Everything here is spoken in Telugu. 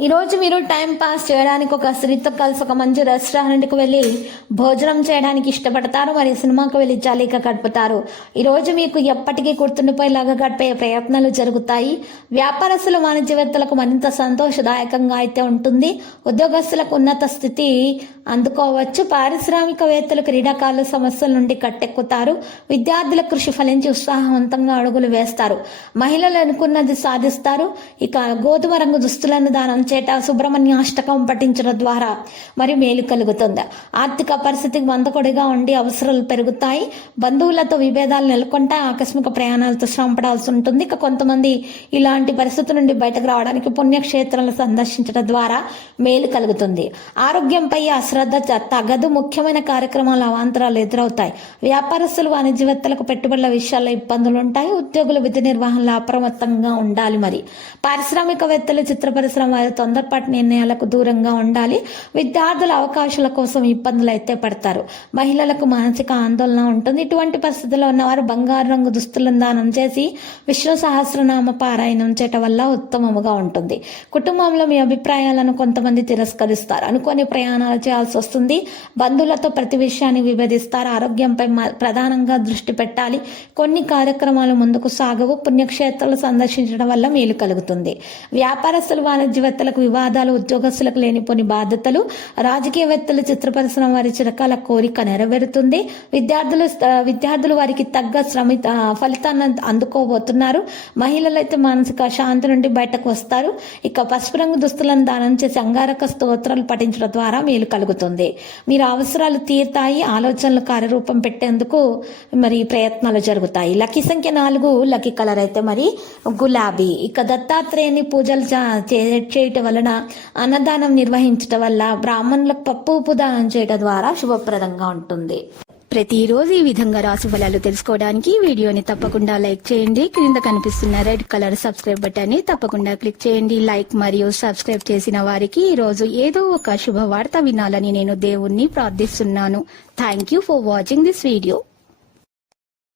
ఈ రోజు మీరు టైం పాస్ చేయడానికి ఒక స్త్రీతో కలిసి ఒక మంచి రెస్టారెంట్కి వెళ్ళి భోజనం చేయడానికి ఇష్టపడతారు. మరియు సినిమాకి వెళ్ళి జాలీగా గడుపుతారు. ఈ రోజు మీకు ఎప్పటికీ గుర్తుండిపోయేలాగా గడిపే ప్రయత్నాలు జరుగుతాయి. వ్యాపారస్తులు వాణిజ్యవేత్తలకు మరింత సంతోషదాయకంగా అయితే ఉంటుంది. ఉద్యోగస్తులకు ఉన్నత స్థితి అందుకోవచ్చు. పారిశ్రామికవేత్తలు క్రీడాకారులు సమస్యల నుండి కట్టెక్కుతారు. విద్యార్థుల కృషి ఫలించి ఉత్సాహవంతంగా అడుగులు వేస్తారు. మహిళలు అనుకున్నది సాధిస్తారు. ఇక గోధుమ రంగు దుస్తులను దానం చేత సుబ్రహ్మణ్య అష్టకం పఠించడం ద్వారా మరి మేలు కలుగుతుంది. ఆర్థిక పరిస్థితికి మందకొడిగా ఉండి అవసరాలు పెరుగుతాయి. బంధువులతో విభేదాలు నెలకొంటాయి ఆకస్మిక ప్రయాణాలతో శ్రమ పడాల్సి ఉంటుంది. ఇక కొంతమంది ఇలాంటి పరిస్థితి నుండి బయటకు రావడానికి పుణ్యక్షేత్రాలను సందర్శించడం ద్వారా మేలు కలుగుతుంది. ఆరోగ్యంపై అశ్రద్ధ తగదు. ముఖ్యమైన కార్యక్రమాల అవాంతరాలు ఎదురవుతాయి. వ్యాపారస్తులు వాణిజ్యవేత్తలకు పెట్టుబడుల విషయాల్లో ఇబ్బందులు ఉంటాయి. ఉద్యోగులు విధి నిర్వహణలో అప్రమత్తంగా ఉండాలి మరి. పారిశ్రామికవేత్తలు చిత్ర పరిశ్రమ తొందరపాటు నిర్ణయాలకు దూరంగా ఉండాలి. విద్యార్థుల అవకాశాల కోసం ఇబ్బందులు అయితే పడతారు. మహిళలకు మానసిక ఆందోళన ఉంటుంది. ఇటువంటి పరిస్థితుల్లో ఉన్నవారు బంగారు రంగు దుస్తులను దానం చేసి విష్ణు సహస్రనామ పారాయణం చేయటం వల్ల ఉత్తమముగా ఉంటుంది. కుటుంబంలో మీ అభిప్రాయాలను కొంతమంది తిరస్కరిస్తారు. అనుకోని ప్రయాణాలు చేయాల్సి వస్తుంది. బంధువులతో ప్రతి విషయాన్ని విభేదిస్తారు. ఆరోగ్యంపై మ- ప్రధానంగా దృష్టి పెట్టాలి. కొన్ని కార్యక్రమాలు ముందుకు సాగవు. పుణ్యక్షేత్రాలు సందర్శించడం వల్ల మేలు కలుగుతుంది. వ్యాపారస్తులు వాణిజ్యవేత్తలు వాణిజ్యవేత్తలకు వివాదాలు ఉద్యోగస్తులకు లేనిపోని బాధ్యతలు రాజకీయవేత్తలు చిత్ర పరిశ్రమ వారి చిరకాల కోరిక నెరవేరుతుంది. విద్యార్థులు విద్యార్థులు వారికి తగ్గ శ్రమ ఫలితాన్ని అందుకోబోతున్నారు. మహిళలు అయితే మానసిక శాంతి నుండి బయటకు వస్తారు. ఇక పసుపు రంగు దుస్తులను దానం చేసి అంగారక స్తోత్రాలు పఠించడం ద్వారా మేలు కలుగుతుంది. మీరు అవసరాలు తీరుతాయి ఆలోచనలు కార్యరూపం పెట్టేందుకు మరి ప్రయత్నాలు జరుగుతాయి. లక్కీ సంఖ్య నాలుగు లక్కీ కలర్ అయితే మరి గులాబీ. ఇక దత్తాత్రేయుని పూజలు చేయటం చే- చేయటం వలన అన్నదానం నిర్వహించటం వల్ల బ్రాహ్మణులకు పప్పు ఉప్పు దానం చేయటం ద్వారా శుభప్రదంగా ఉంటుంది. ప్రతిరోజు ఈ విధంగా రాశి ఫలాలు తెలుసుకోవడానికి వీడియోని తప్పకుండా లైక్ చేయండి. క్రింద కనిపిస్తున్న రెడ్ కలర్ సబ్స్క్రైబ్ బటన్ని తప్పకుండా క్లిక్ చేయండి. లైక్ మరియు సబ్స్క్రైబ్ చేసిన వారికి ఈ రోజు ఏదో ఒక శుభవార్త వినాలని నేను దేవుణ్ణి ప్రార్థిస్తున్నాను. Thank you for watching this video